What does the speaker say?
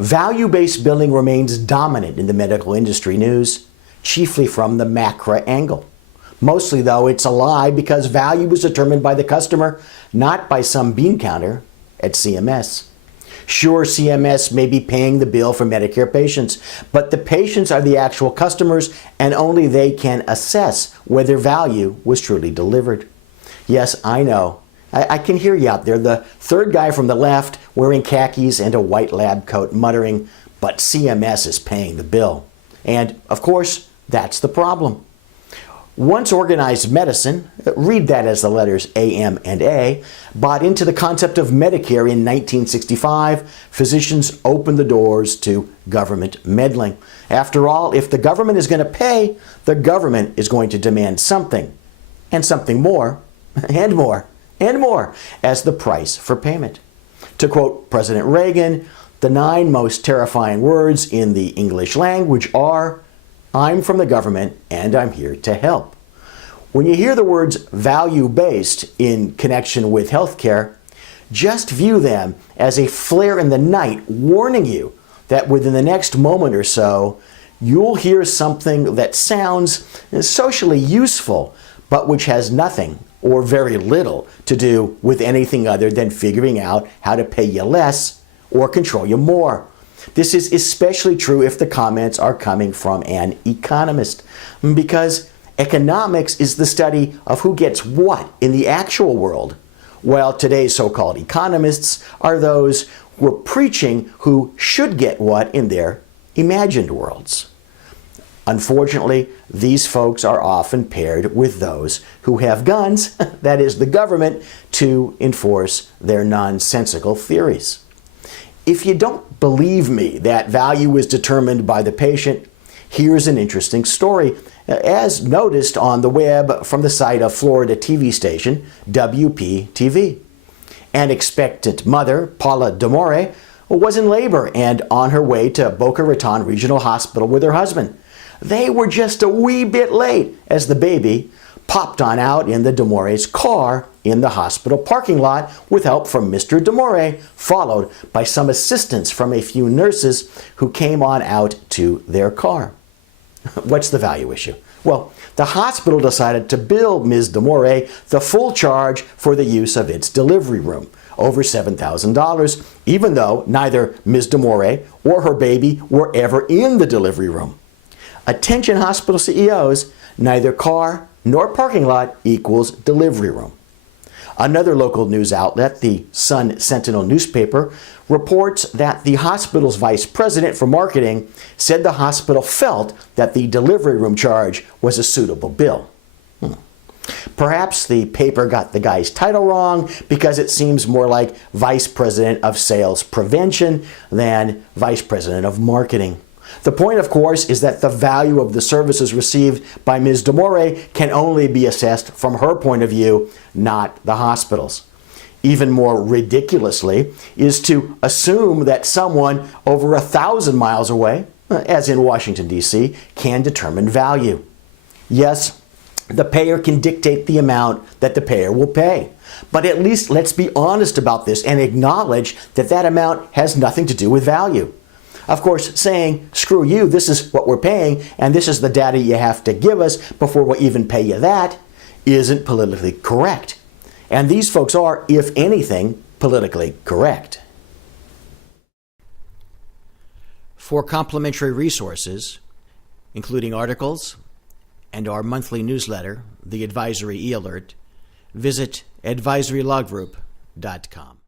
Value-based billing remains dominant in the medical industry news, chiefly from the macro angle. Mostly, though, it's a lie because value is determined by the customer, not by some bean counter at CMS. Sure, CMS may be paying the bill for Medicare patients, but the patients are the actual customers, and only they can assess whether value was truly delivered. Yes, I know. I can hear you out there, the third guy from the left wearing khakis and a white lab coat muttering, but CMS is paying the bill. And, of course, that's the problem. Once organized medicine, read that as the letters AM and A, bought into the concept of Medicare in 1965, physicians opened the doors to government meddling. After all, if the government is going to pay, the government is going to demand something, and something more, and more, and more, as the price for payment. To quote President Reagan, the 9 most terrifying words in the English language are, "I'm from the government and I'm here to help." When you hear the words value-based in connection with healthcare, just view them as a flare in the night warning you that within the next moment or so, you'll hear something that sounds socially useful, but which has nothing or very little to do with anything other than figuring out how to pay you less or control you more. This is especially true if the comments are coming from an economist, because economics is the study of who gets what in the actual world, while today's so-called economists are those who are preaching who should get what in their imagined worlds. Unfortunately, these folks are often paired with those who have guns, that is the government, to enforce their nonsensical theories. If you don't believe me that value is determined by the patient, here's an interesting story, as noticed on the web from the site of Florida TV station WPTV. An expectant mother, Paula D'Amore, was in labor and on her way to Boca Raton Regional Hospital with her husband. They were just a wee bit late as the baby popped on out in the D'Amore's car in the hospital parking lot with help from Mr. D'Amore, followed by some assistance from a few nurses who came on out to their car. What's the value issue? Well, the hospital decided to bill Ms. D'Amore the full charge for the use of its delivery room, over $7,000, even though neither Ms. D'Amore or her baby were ever in the delivery room. Attention hospital CEOs, neither car nor parking lot equals delivery room. Another local news outlet, the Sun Sentinel newspaper, reports that the hospital's vice president for marketing said the hospital felt that the delivery room charge was a suitable bill. Perhaps the paper got the guy's title wrong because it seems more like Vice President of Sales Prevention than Vice President of Marketing. The point, of course, is that the value of the services received by Ms. D'Amore can only be assessed from her point of view, not the hospital's. Even more ridiculously is to assume that someone over 1,000 miles away, as in Washington, D.C., can determine value. Yes, the payer can dictate the amount that the payer will pay. But at least let's be honest about this and acknowledge that that amount has nothing to do with value. Of course, saying, screw you, this is what we're paying, and this is the data you have to give us before we'll even pay you that, isn't politically correct. And these folks are, if anything, politically correct. For complimentary resources, including articles and our monthly newsletter, the Advisory E-Alert, visit advisorylawgroup.com.